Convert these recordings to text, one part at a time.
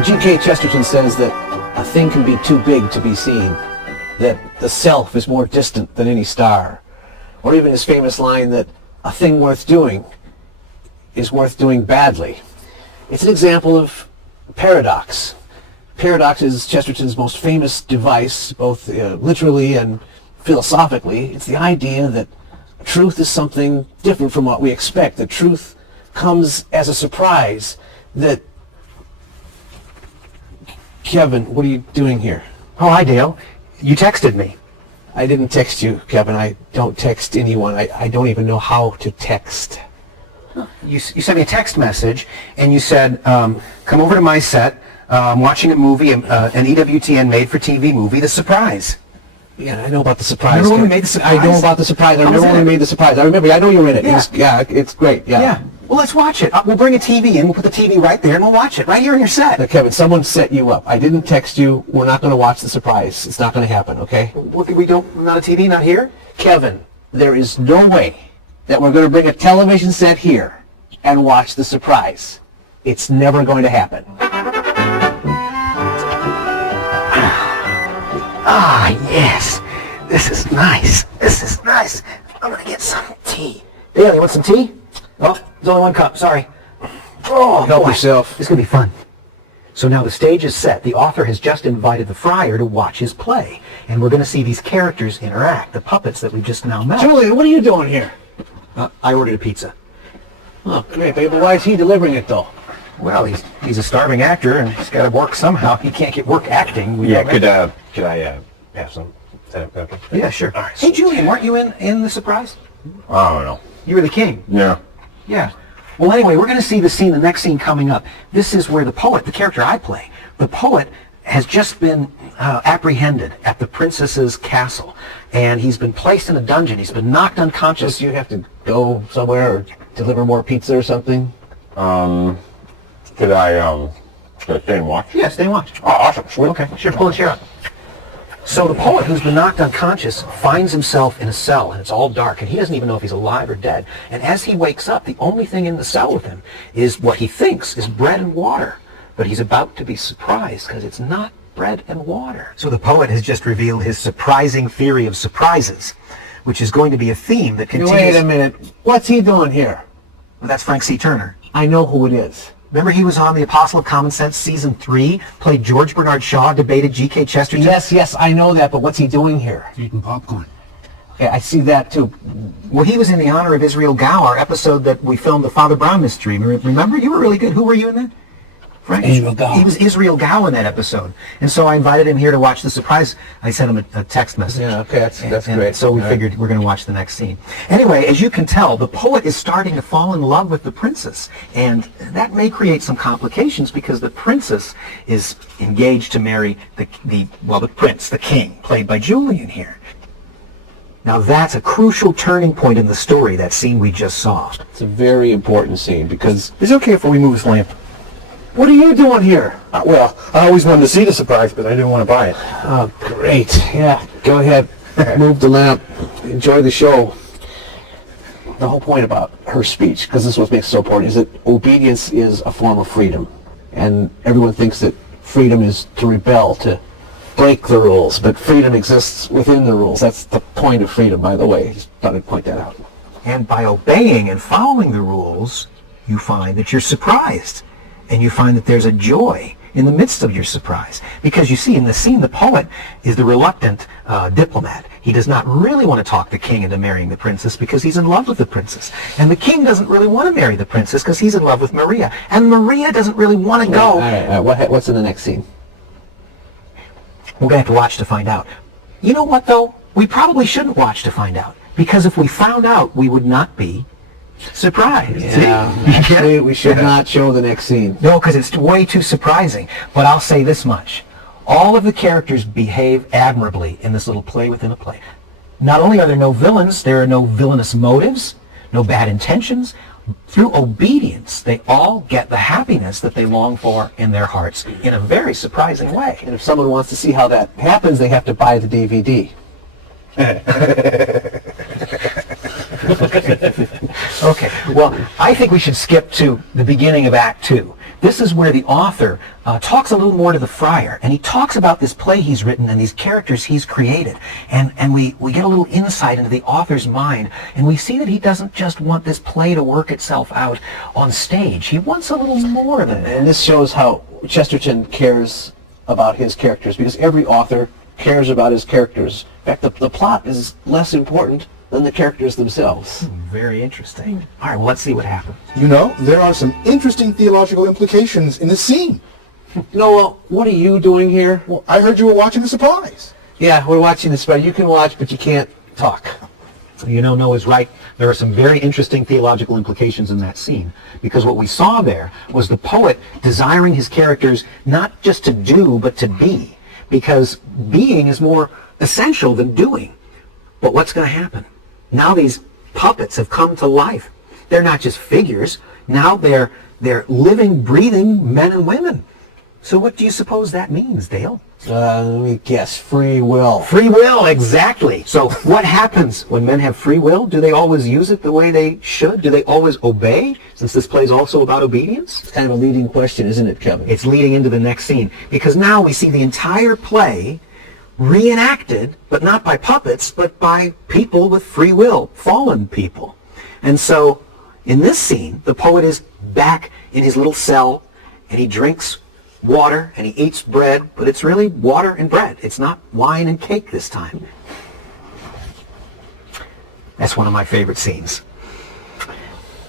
When G.K. Chesterton says that a thing can be too big to be seen, that the self is more distant than any star, or even his famous line that a thing worth doing is worth doing badly, it's an example of paradox. Paradox is Chesterton's most famous device, both literally and philosophically. It's the idea that truth is something different from what we expect, that truth comes as a surprise, that... Kevin, what are you doing here? Oh, hi, Dale. You texted me. I didn't text you, Kevin. I don't text anyone. I don't even know how to text. You sent me a text message, and you said, come over to my set. I'm watching a movie, an EWTN made-for-TV movie, The Suprise. Yeah, I know about The Surprise. Remember when we made The Surprise? I know about The Surprise. I remember when we made The Surprise. I remember. I know you were in it. Yeah, it's great. Yeah. Well, let's watch it. We'll bring a TV in. We'll put the TV right there, and we'll watch it right here in your set. Now, Kevin, someone set you up. I didn't text you. We're not going to watch The Surprise. It's not going to happen, okay? We don't... Not a TV? Not here? Kevin, there is no way that we're going to bring a television set here and watch The Surprise. It's never going to happen. Ah, yes. This is nice. This is nice. I'm going to get some tea. Dale, you want some tea? Oh, there's only one cup. Sorry. Oh, help yourself. This is going to be fun. So now the stage is set. The author has just invited the friar to watch his play. And we're going to see these characters interact, the puppets that we've just now met. Julian, what are you doing here? I ordered a pizza. Oh, great, babe. But why is he delivering it, though? Well, he's a starving actor, and he's got to work somehow. He can't get work acting. Could I have some? Is that okay? Yeah, sure. All right. Hey, Julian, weren't you in The Surprise? I don't know. You were the king. Yeah. Yeah. Well, anyway, we're going to see the next scene coming up. This is where the poet, the character I play, the poet has just been apprehended at the princess's castle, and he's been placed in a dungeon. He's been knocked unconscious. Does you have to go somewhere or deliver more pizza or something? Could I stay and watch? Yeah, stay and watch. Oh, awesome. Sweet. Okay, sure. Pull a chair up. So the poet, who's been knocked unconscious, finds himself in a cell, and it's all dark, and he doesn't even know if he's alive or dead. And as he wakes up, the only thing in the cell with him is what he thinks is bread and water. But he's about to be surprised, because it's not bread and water. So the poet has just revealed his surprising theory of surprises, which is going to be a theme that continues... Wait a minute. What's he doing here? Well, that's Frank C. Turner. I know who it is. Remember he was on The Apostle of Common Sense Season 3, played George Bernard Shaw, debated G.K. Chesterton? Yes, I know that, but what's he doing here? Eating popcorn. Okay, I see that too. Well, he was in the Honor of Israel Gow, our episode that we filmed, the Father Brown mystery. Remember? You were really good. Who were you in that? Frank? Israel Gow. He was Israel Gow in that episode. And so I invited him here to watch The Surprise. I sent him a text message. Yeah, okay, that's and great. So we figured we're going to watch the next scene. Anyway, as you can tell, the poet is starting to fall in love with the princess. And that may create some complications because the princess is engaged to marry the prince, the king, played by Julian here. Now that's a crucial turning point in the story, that scene we just saw. It's a very important scene because... Is it okay if we move this lamp? What are you doing here? Well, I always wanted to see The Surprise, but I didn't want to buy it. Oh, great. Yeah, go ahead. Move the lamp. Enjoy the show. The whole point about her speech, because this is what makes it so important, is that obedience is a form of freedom. And everyone thinks that freedom is to rebel, to break the rules, but freedom exists within the rules. That's the point of freedom, by the way. Just thought I'd point that out. And by obeying and following the rules, you find that you're surprised. And you find that there's a joy in the midst of your surprise. Because you see, in the scene, the poet is the reluctant diplomat. He does not really want to talk the king into marrying the princess because he's in love with the princess. And the king doesn't really want to marry the princess because he's in love with Maria. And Maria doesn't really want to go. All right. What's in the next scene? We're going to have to watch to find out. You know what, though? We probably shouldn't watch to find out. Because if we found out, we would not be surprised. Yeah, actually, we should not show the next scene. No, because it's way too surprising. But I'll say this much. All of the characters behave admirably in this little play within a play. Not only are there no villains, there are no villainous motives, no bad intentions. Through obedience, they all get the happiness that they long for in their hearts in a very surprising way. And if someone wants to see how that happens, they have to buy the DVD. Okay, well, I think we should skip to the beginning of Act 2, this is where the author talks a little more to the friar, and he talks about this play he's written and these characters he's created, and we get a little insight into the author's mind, and we see that he doesn't just want this play to work itself out on stage. He wants a little more than that. And this shows how Chesterton cares about his characters, because every author cares about his characters. In fact, the plot is less important than the characters themselves. Very interesting. All right, well, let's see what happens. You know, there are some interesting theological implications in this scene. Noah, what are you doing here? Well, I heard you were watching The Surprise. Yeah, we're watching this, but you can watch, but you can't talk. You know, Noah's right. There are some very interesting theological implications in that scene, because what we saw there was the poet desiring his characters not just to do, but to be, because being is more essential than doing. But what's going to happen? Now these puppets have come to life. They're not just figures. Now they're living, breathing men and women. So what do you suppose that means, Dale? Let me guess. Free will. Free will, exactly. So what happens when men have free will? Do they always use it the way they should? Do they always obey? Since this play is also about obedience? It's kind of a leading question, isn't it, Kevin? It's leading into the next scene. Because now we see the entire play reenacted, but not by puppets, but by people with free will, fallen people. And so in this scene, the poet is back in his little cell, and he drinks water and he eats bread, but it's really water and bread. It's not wine and cake this time. That's one of my favorite scenes.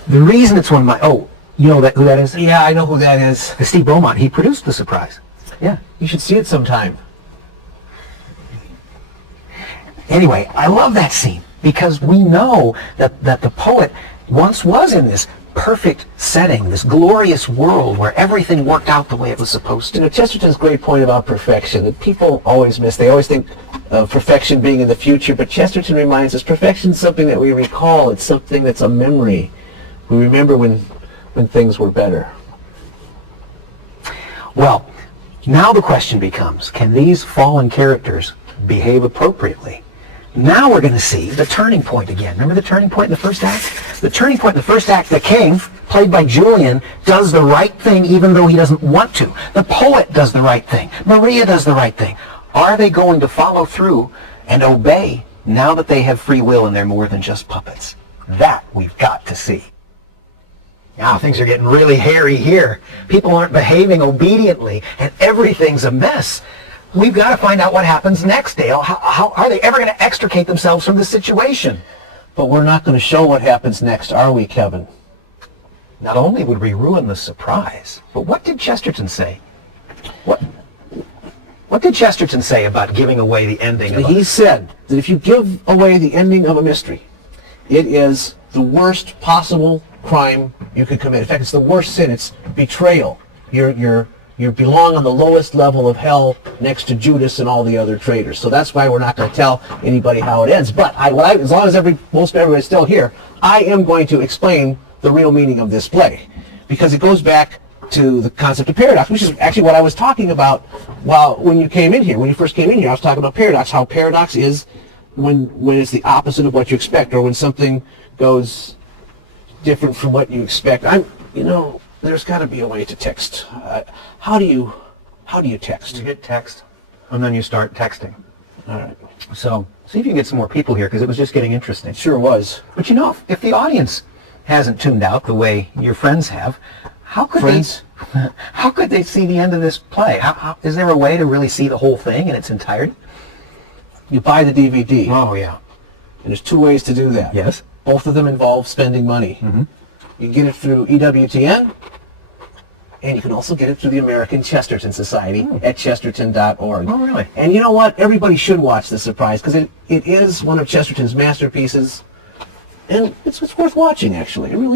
The reason it's one of my... Oh, you know who that is? Yeah, I know who that is. Steve Beaumont. He produced The Surprise. Yeah. You should see it sometime. Anyway, I love that scene because we know that the poet once was in this perfect setting, this glorious world where everything worked out the way it was supposed to. You know, Chesterton's great point about perfection that people always miss. They always think of perfection being in the future, but Chesterton reminds us perfection is something that we recall. It's something that's a memory. We remember when things were better. Well, now the question becomes, can these fallen characters behave appropriately? Now we're going to see the turning point again. Remember the turning point in the first act? The turning point in the first act, the king, played by Julian, does the right thing even though he doesn't want to. The poet does the right thing. Maria does the right thing. Are they going to follow through and obey now that they have free will and they're more than just puppets? That we've got to see. Now things are getting really hairy here. People aren't behaving obediently and everything's a mess. We've got to find out what happens next, Dale. How are they ever going to extricate themselves from this situation? But we're not going to show what happens next, are we, Kevin? Not only would we ruin the surprise, but what did Chesterton say? What did Chesterton say about giving away the ending? He said that if you give away the ending of a mystery, it is the worst possible crime you could commit. In fact, it's the worst sin. It's betrayal. You belong on the lowest level of hell next to Judas and all the other traitors. So that's why we're not going to tell anybody how it ends. But as long as most everybody's still here, I am going to explain the real meaning of this play. Because it goes back to the concept of paradox, which is actually what I was talking about when you came in here. When you first came in here, I was talking about paradox, how paradox is when it's the opposite of what you expect, or when something goes different from what you expect. There's got to be a way to text. How do you text? You hit text, and then you start texting. All right. So see if you can get some more people here, because it was just getting interesting. Sure was. But you know, if the audience hasn't tuned out the way your friends have, how could they see the end of this play? Is there a way to really see the whole thing in its entirety? You buy the DVD. Oh, yeah. And there's two ways to do that. Yes. Both of them involve spending money. Mm-hmm. You can get it through EWTN, and you can also get it through the American Chesterton Society at chesterton.org. Oh, really? And you know what? Everybody should watch The Surprise, because it is one of Chesterton's masterpieces, and it's worth watching, actually. It really